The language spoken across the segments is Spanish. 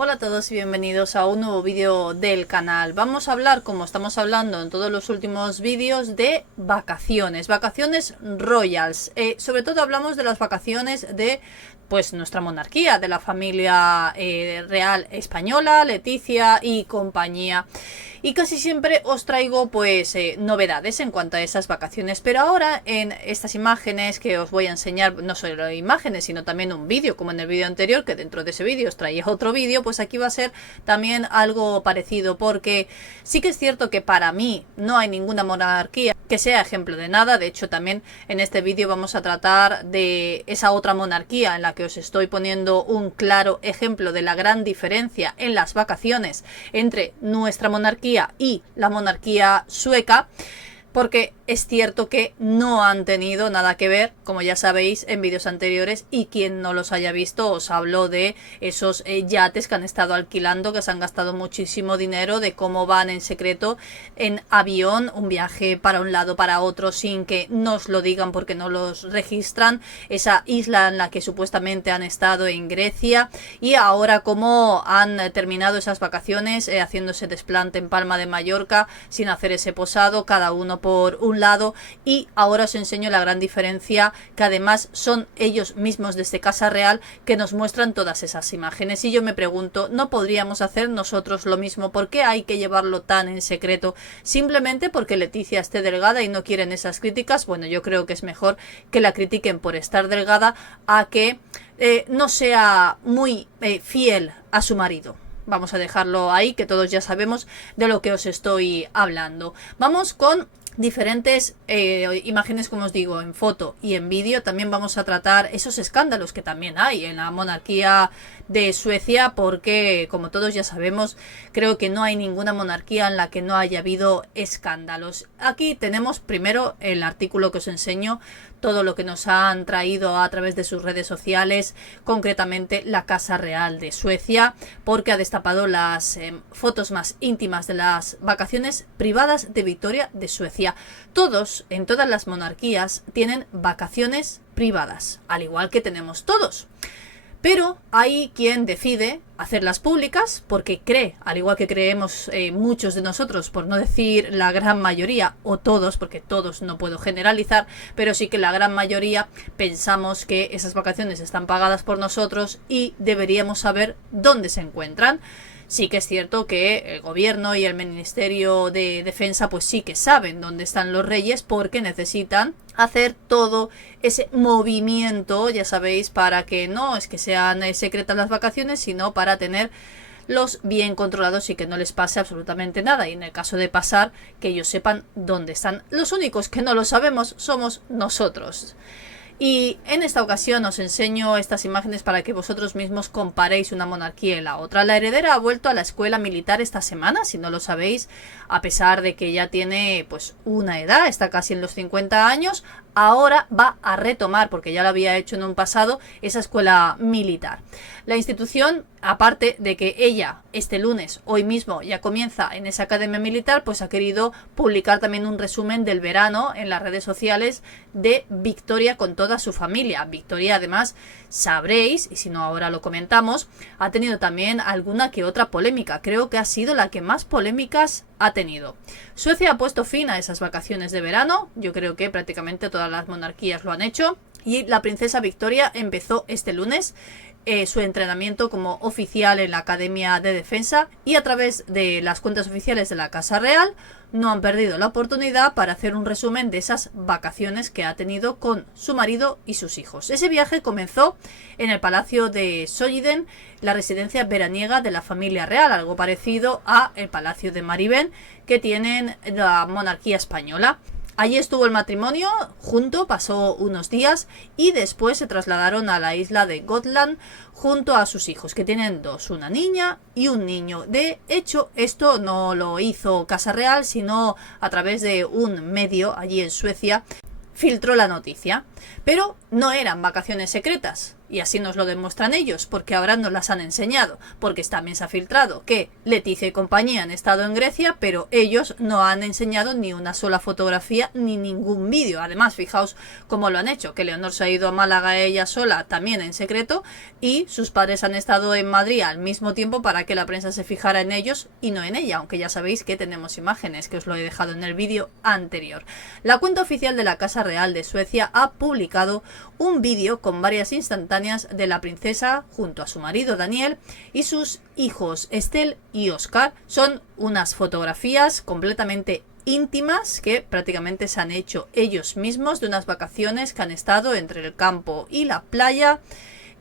Hola a todos y bienvenidos a un nuevo vídeo del canal. Vamos a hablar, como estamos hablando en todos los últimos vídeos, de vacaciones, vacaciones royals. Sobre todo hablamos de las vacaciones de nuestra monarquía, de la familia real española, Leticia y compañía. Y casi siempre os traigo novedades en cuanto a esas vacaciones, pero ahora en estas imágenes que os voy a enseñar, no solo imágenes sino también un vídeo, como en el vídeo anterior, que dentro de ese vídeo os traía otro vídeo, pues aquí va a ser también algo parecido, porque sí que es cierto que para mí no hay ninguna monarquía que sea ejemplo de nada. De hecho, también en este vídeo vamos a tratar de esa otra monarquía en la que os estoy poniendo un claro ejemplo de la gran diferencia en las vacaciones entre nuestra monarquía y la monarquía sueca, porque es cierto que no han tenido nada que ver, como ya sabéis en vídeos anteriores, y quien no los haya visto os hablo de esos yates que han estado alquilando, que se han gastado muchísimo dinero, de cómo van en secreto en avión, un viaje para un lado para otro sin que nos lo digan porque no los registran, esa isla en la que supuestamente han estado en Grecia, y ahora cómo han terminado esas vacaciones haciéndose desplante en Palma de Mallorca sin hacer ese posado, cada uno por un lado. Y ahora os enseño la gran diferencia, que además son ellos mismos desde Casa Real que nos muestran todas esas imágenes. Y yo me pregunto, ¿no podríamos hacer nosotros lo mismo? ¿Por qué hay que llevarlo tan en secreto? ¿Simplemente porque Leticia esté delgada y no quieren esas críticas? Bueno, yo creo que es mejor que la critiquen por estar delgada a que no sea muy fiel a su marido. Vamos a dejarlo ahí, que todos ya sabemos de lo que os estoy hablando. Vamos con diferentes imágenes, como os digo, en foto y en vídeo. También vamos a tratar esos escándalos que también hay en la monarquía de Suecia, porque como todos ya sabemos, creo que no hay ninguna monarquía en la que no haya habido escándalos. Aquí tenemos primero el artículo que os enseño, todo lo que nos han traído a través de sus redes sociales, concretamente la Casa Real de Suecia, porque ha destapado las fotos más íntimas de las vacaciones privadas de Victoria de Suecia. Todos, en todas las monarquías, tienen vacaciones privadas, al igual que tenemos todos. Pero hay quien decide hacerlas públicas porque cree, al igual que creemos muchos de nosotros, por no decir la gran mayoría, o todos, porque todos no puedo generalizar, pero sí que la gran mayoría pensamos que esas vacaciones están pagadas por nosotros y deberíamos saber dónde se encuentran. Sí que es cierto que el gobierno y el Ministerio de Defensa pues sí que saben dónde están los reyes, porque necesitan hacer todo ese movimiento, ya sabéis, para que no es que sean secretas las vacaciones, sino para tener los bien controlados y que no les pase absolutamente nada, y en el caso de pasar, que ellos sepan dónde están. Los únicos que no lo sabemos somos nosotros. Y en esta ocasión os enseño estas imágenes para que vosotros mismos comparéis una monarquía y la otra. La heredera ha vuelto a la escuela militar esta semana, si no lo sabéis, a pesar de que ya tiene pues una edad, está casi en los 50 años, ahora va a retomar, porque ya lo había hecho en un pasado, esa escuela militar. La institución, aparte de que ella este lunes, hoy mismo, ya comienza en esa academia militar, pues ha querido publicar también un resumen del verano en las redes sociales de Victoria con toda su familia. Victoria, además, sabréis, y si no ahora lo comentamos, ha tenido también alguna que otra polémica. Creo que ha sido la que más polémicas ha tenido. Suecia ha puesto fin a esas vacaciones de verano. Yo creo que prácticamente todas las monarquías lo han hecho. Y la princesa Victoria empezó este lunes su entrenamiento como oficial en la Academia de Defensa, y a través de las cuentas oficiales de la Casa Real no han perdido la oportunidad para hacer un resumen de esas vacaciones que ha tenido con su marido y sus hijos. Ese viaje comenzó en el Palacio de Solliden, la residencia veraniega de la familia real, algo parecido a el Palacio de Maribén que tienen la monarquía española. Allí estuvo el matrimonio junto, pasó unos días, y después se trasladaron a la isla de Gotland junto a sus hijos, que tienen dos, una niña y un niño. De hecho, esto no lo hizo Casa Real, sino a través de un medio allí en Suecia filtró la noticia. Pero no eran vacaciones secretas, y así nos lo demuestran ellos, porque ahora nos las han enseñado, porque también se ha filtrado que Leticia y compañía han estado en Grecia, pero ellos no han enseñado ni una sola fotografía ni ningún vídeo. Además, fijaos cómo lo han hecho, que Leonor se ha ido a Málaga ella sola, también en secreto, y sus padres han estado en Madrid al mismo tiempo para que la prensa se fijara en ellos y no en ella, aunque ya sabéis que tenemos imágenes, que os lo he dejado en el vídeo anterior. La cuenta oficial de la Casa Real de Suecia ha publicado un vídeo con varias instantáneas de la princesa junto a su marido Daniel y sus hijos Estelle y Oscar. Son unas fotografías completamente íntimas que prácticamente se han hecho ellos mismos de unas vacaciones que han estado entre el campo y la playa,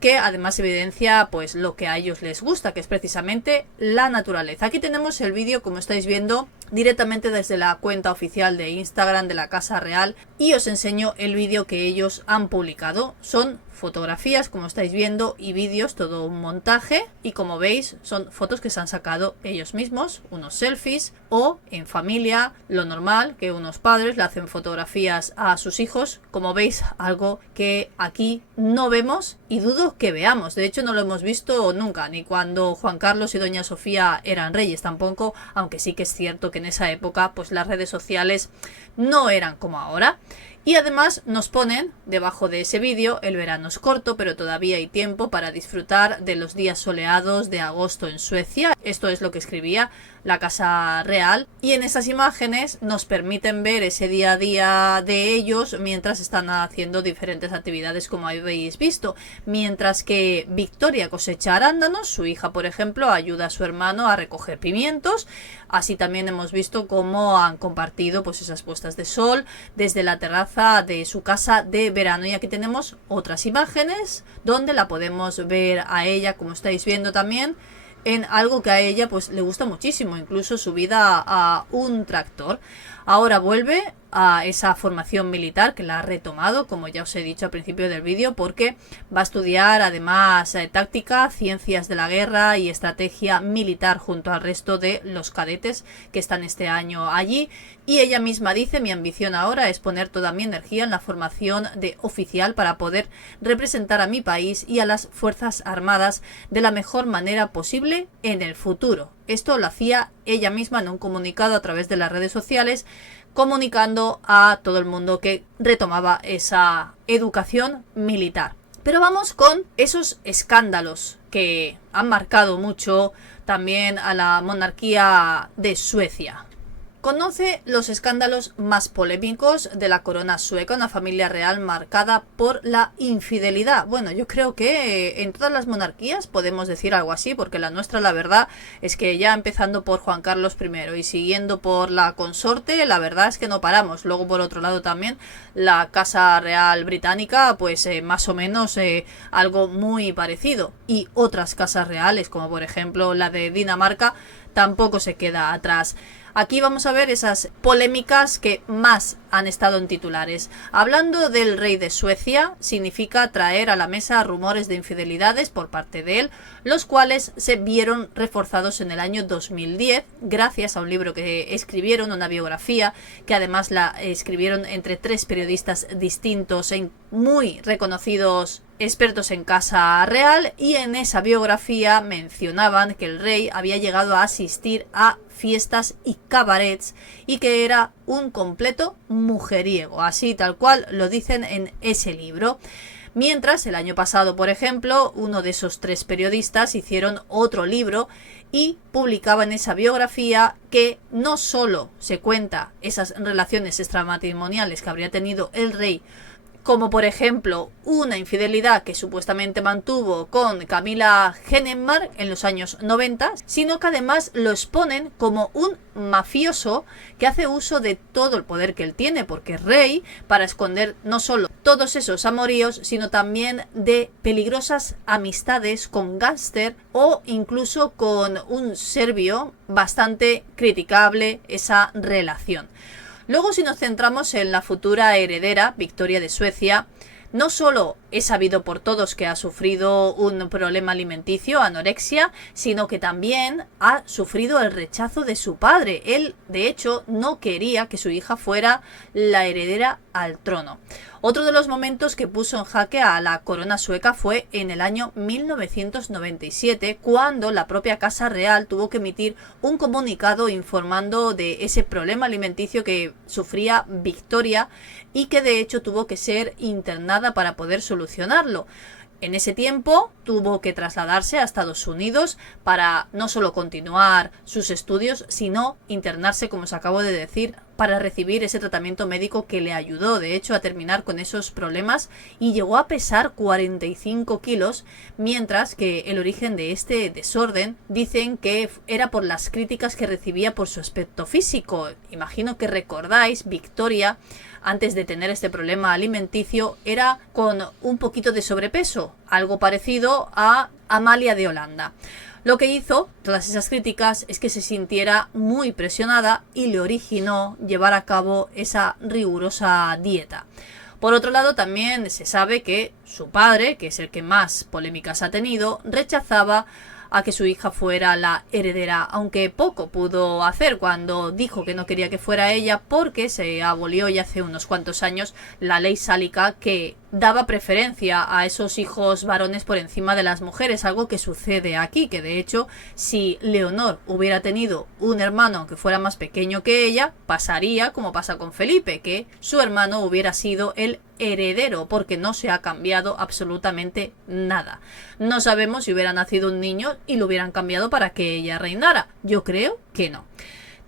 que además evidencia pues lo que a ellos les gusta, que es precisamente la naturaleza. Aquí tenemos el vídeo, como estáis viendo, directamente desde la cuenta oficial de Instagram de la Casa Real, y os enseño el vídeo que ellos han publicado. Son fotografías, como estáis viendo, y vídeos, todo un montaje, y como veis son fotos que se han sacado ellos mismos, unos selfies o en familia, lo normal que unos padres le hacen fotografías a sus hijos. Como veis, algo que aquí no vemos y dudo que veamos. De hecho, no lo hemos visto nunca, ni cuando Juan Carlos y doña Sofía eran reyes tampoco, aunque sí que es cierto que en esa época pues las redes sociales no eran como ahora. Y además nos ponen debajo de ese vídeo: el verano es corto, pero todavía hay tiempo para disfrutar de los días soleados de agosto en Suecia. Esto es lo que escribía la Casa Real, y en estas imágenes nos permiten ver ese día a día de ellos mientras están haciendo diferentes actividades, como habéis visto. Mientras que Victoria cosecha arándanos, su hija por ejemplo ayuda a su hermano a recoger pimientos. Así también hemos visto cómo han compartido pues esas puestas de sol desde la terraza de su casa de verano. Y aquí tenemos otras imágenes donde la podemos ver a ella, como estáis viendo también, en algo que a ella pues le gusta muchísimo, incluso subida a un tractor. Ahora vuelve a esa formación militar que la ha retomado, como ya os he dicho al principio del vídeo, porque va a estudiar además táctica, ciencias de la guerra y estrategia militar junto al resto de los cadetes que están este año allí. Y ella misma dice: mi ambición ahora es poner toda mi energía en la formación de oficial para poder representar a mi país y a las Fuerzas Armadas de la mejor manera posible en el futuro. Esto lo hacía ella misma en un comunicado a través de las redes sociales, comunicando a todo el mundo que retomaba esa educación militar. Pero vamos con esos escándalos que han marcado mucho también a la monarquía de Suecia. Conoce los escándalos más polémicos de la corona sueca, una familia real marcada por la infidelidad. Bueno, yo creo que en todas las monarquías podemos decir algo así, porque la nuestra, la verdad, es que ya empezando por Juan Carlos I y siguiendo por la consorte, la verdad es que no paramos. Luego, por otro lado, también la Casa Real Británica, pues más o menos algo muy parecido. Y otras casas reales, como por ejemplo la de Dinamarca, tampoco se queda atrás. Aquí vamos a ver esas polémicas que más han estado en titulares. Hablando del rey de Suecia, significa traer a la mesa rumores de infidelidades por parte de él, los cuales se vieron reforzados en el año 2010 gracias a un libro que escribieron, una biografía, que además la escribieron entre 3 periodistas distintos e muy reconocidos expertos en Casa Real, y en esa biografía mencionaban que el rey había llegado a asistir a fiestas y cabarets y que era un completo mujeriego, así tal cual lo dicen en ese libro. Mientras el año pasado, por ejemplo, uno de esos 3 periodistas hicieron otro libro y publicaban esa biografía que no solo se cuenta esas relaciones extramatrimoniales que habría tenido el rey, como por ejemplo una infidelidad que supuestamente mantuvo con Camilla Henemark en los años 90, sino que además lo exponen como un mafioso que hace uso de todo el poder que él tiene, porque es rey, para esconder no solo todos esos amoríos, sino también de peligrosas amistades con gángster o incluso con un serbio. Bastante criticable esa relación. Luego, si nos centramos en la futura heredera, Victoria de Suecia, no solo es sabido por todos que ha sufrido un problema alimenticio, anorexia, sino que también ha sufrido el rechazo de su padre. Él, de hecho, no quería que su hija fuera la heredera al trono. Otro de los momentos que puso en jaque a la corona sueca fue en el año 1997, cuando la propia Casa Real tuvo que emitir un comunicado informando de ese problema alimenticio que sufría Victoria y que de hecho tuvo que ser internada para poder solucionarlo. En ese tiempo tuvo que trasladarse a Estados Unidos para no solo continuar sus estudios, sino internarse, como os acabo de decir, para recibir ese tratamiento médico que le ayudó, de hecho, a terminar con esos problemas, y llegó a pesar 45 kilos, mientras que el origen de este desorden dicen que era por las críticas que recibía por su aspecto físico. Imagino que recordáis, Victoria, antes de tener este problema alimenticio, era con un poquito de sobrepeso, algo parecido a Amalia de Holanda. Lo que hizo todas esas críticas es que se sintiera muy presionada y le originó llevar a cabo esa rigurosa dieta. Por otro lado, también se sabe que su padre, que es el que más polémicas ha tenido, rechazaba a que su hija fuera la heredera, aunque poco pudo hacer cuando dijo que no quería que fuera ella, porque se abolió ya hace unos cuantos años la ley sálica que daba preferencia a esos hijos varones por encima de las mujeres, algo que sucede aquí, que de hecho si Leonor hubiera tenido un hermano que fuera más pequeño que ella, pasaría como pasa con Felipe, que su hermano hubiera sido el heredero, porque no se ha cambiado absolutamente nada. No sabemos si hubiera nacido un niño y lo hubieran cambiado para que ella reinara. Yo creo que no.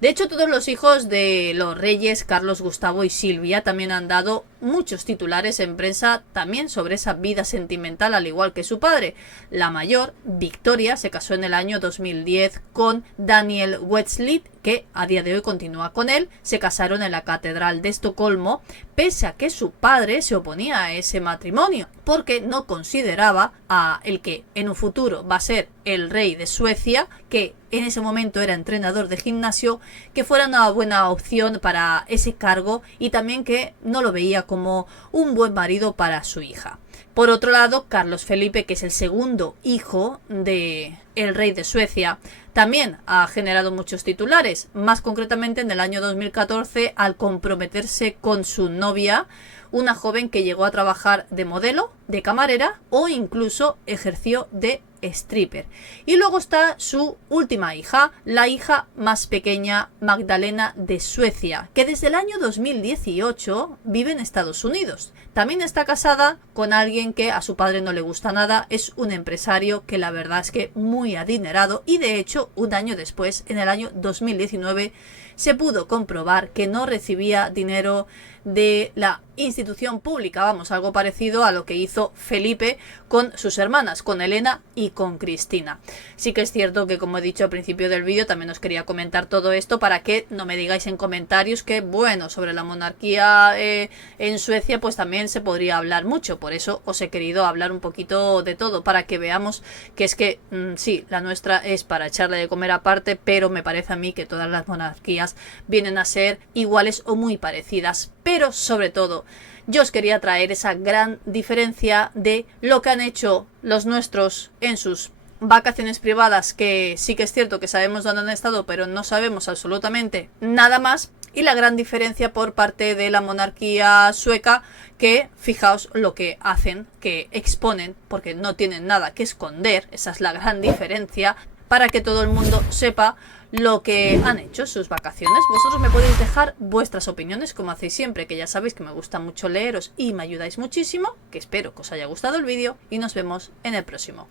De hecho, todos los hijos de los reyes, Carlos, Gustavo y Silvia, también han dado muchos titulares en prensa también sobre esa vida sentimental, al igual que su padre. La mayor, Victoria, se casó en el año 2010 con Daniel Wetzlit, que a día de hoy continúa con él. Se casaron en la Catedral de Estocolmo, pese a que su padre se oponía a ese matrimonio, porque no consideraba a el que en un futuro va a ser el rey de Suecia, que en ese momento era entrenador de gimnasio, que fuera una buena opción para ese cargo, y también que no lo veía como un buen marido para su hija. Por otro lado, Carlos Felipe, que es el segundo hijo de el rey de Suecia, también ha generado muchos titulares, más concretamente en el año 2014 al comprometerse con su novia, una joven que llegó a trabajar de modelo, de camarera o incluso ejerció de stripper. Y luego está su última hija, la hija más pequeña, Magdalena de Suecia, que desde el año 2018 vive en Estados Unidos. También está casada con alguien que a su padre no le gusta nada, es un empresario que la verdad es que muy adinerado, y de hecho un año después, en el año 2019, se pudo comprobar que no recibía dinero de la institución pública, vamos, algo parecido a lo que hizo Felipe con sus hermanas, con Elena y con Cristina. Sí que es cierto que, como he dicho al principio del vídeo, también os quería comentar todo esto para que no me digáis en comentarios que, bueno, sobre la monarquía en Suecia pues también se podría hablar mucho. Por eso os he querido hablar un poquito de todo, para que veamos que es que sí, la nuestra es para echarle de comer aparte, pero me parece a mí que todas las monarquías vienen a ser iguales o muy parecidas. Pero sobre todo, yo os quería traer esa gran diferencia de lo que han hecho los nuestros en sus vacaciones privadas, que sí que es cierto que sabemos dónde han estado, pero no sabemos absolutamente nada más, y la gran diferencia por parte de la monarquía sueca, que fijaos lo que hacen, que exponen, porque no tienen nada que esconder, esa es la gran diferencia, para que todo el mundo sepa lo que han hecho sus vacaciones. Vosotros me podéis dejar vuestras opiniones, como hacéis siempre, que ya sabéis que me gusta mucho leeros y me ayudáis muchísimo, que espero que os haya gustado el vídeo y nos vemos en el próximo.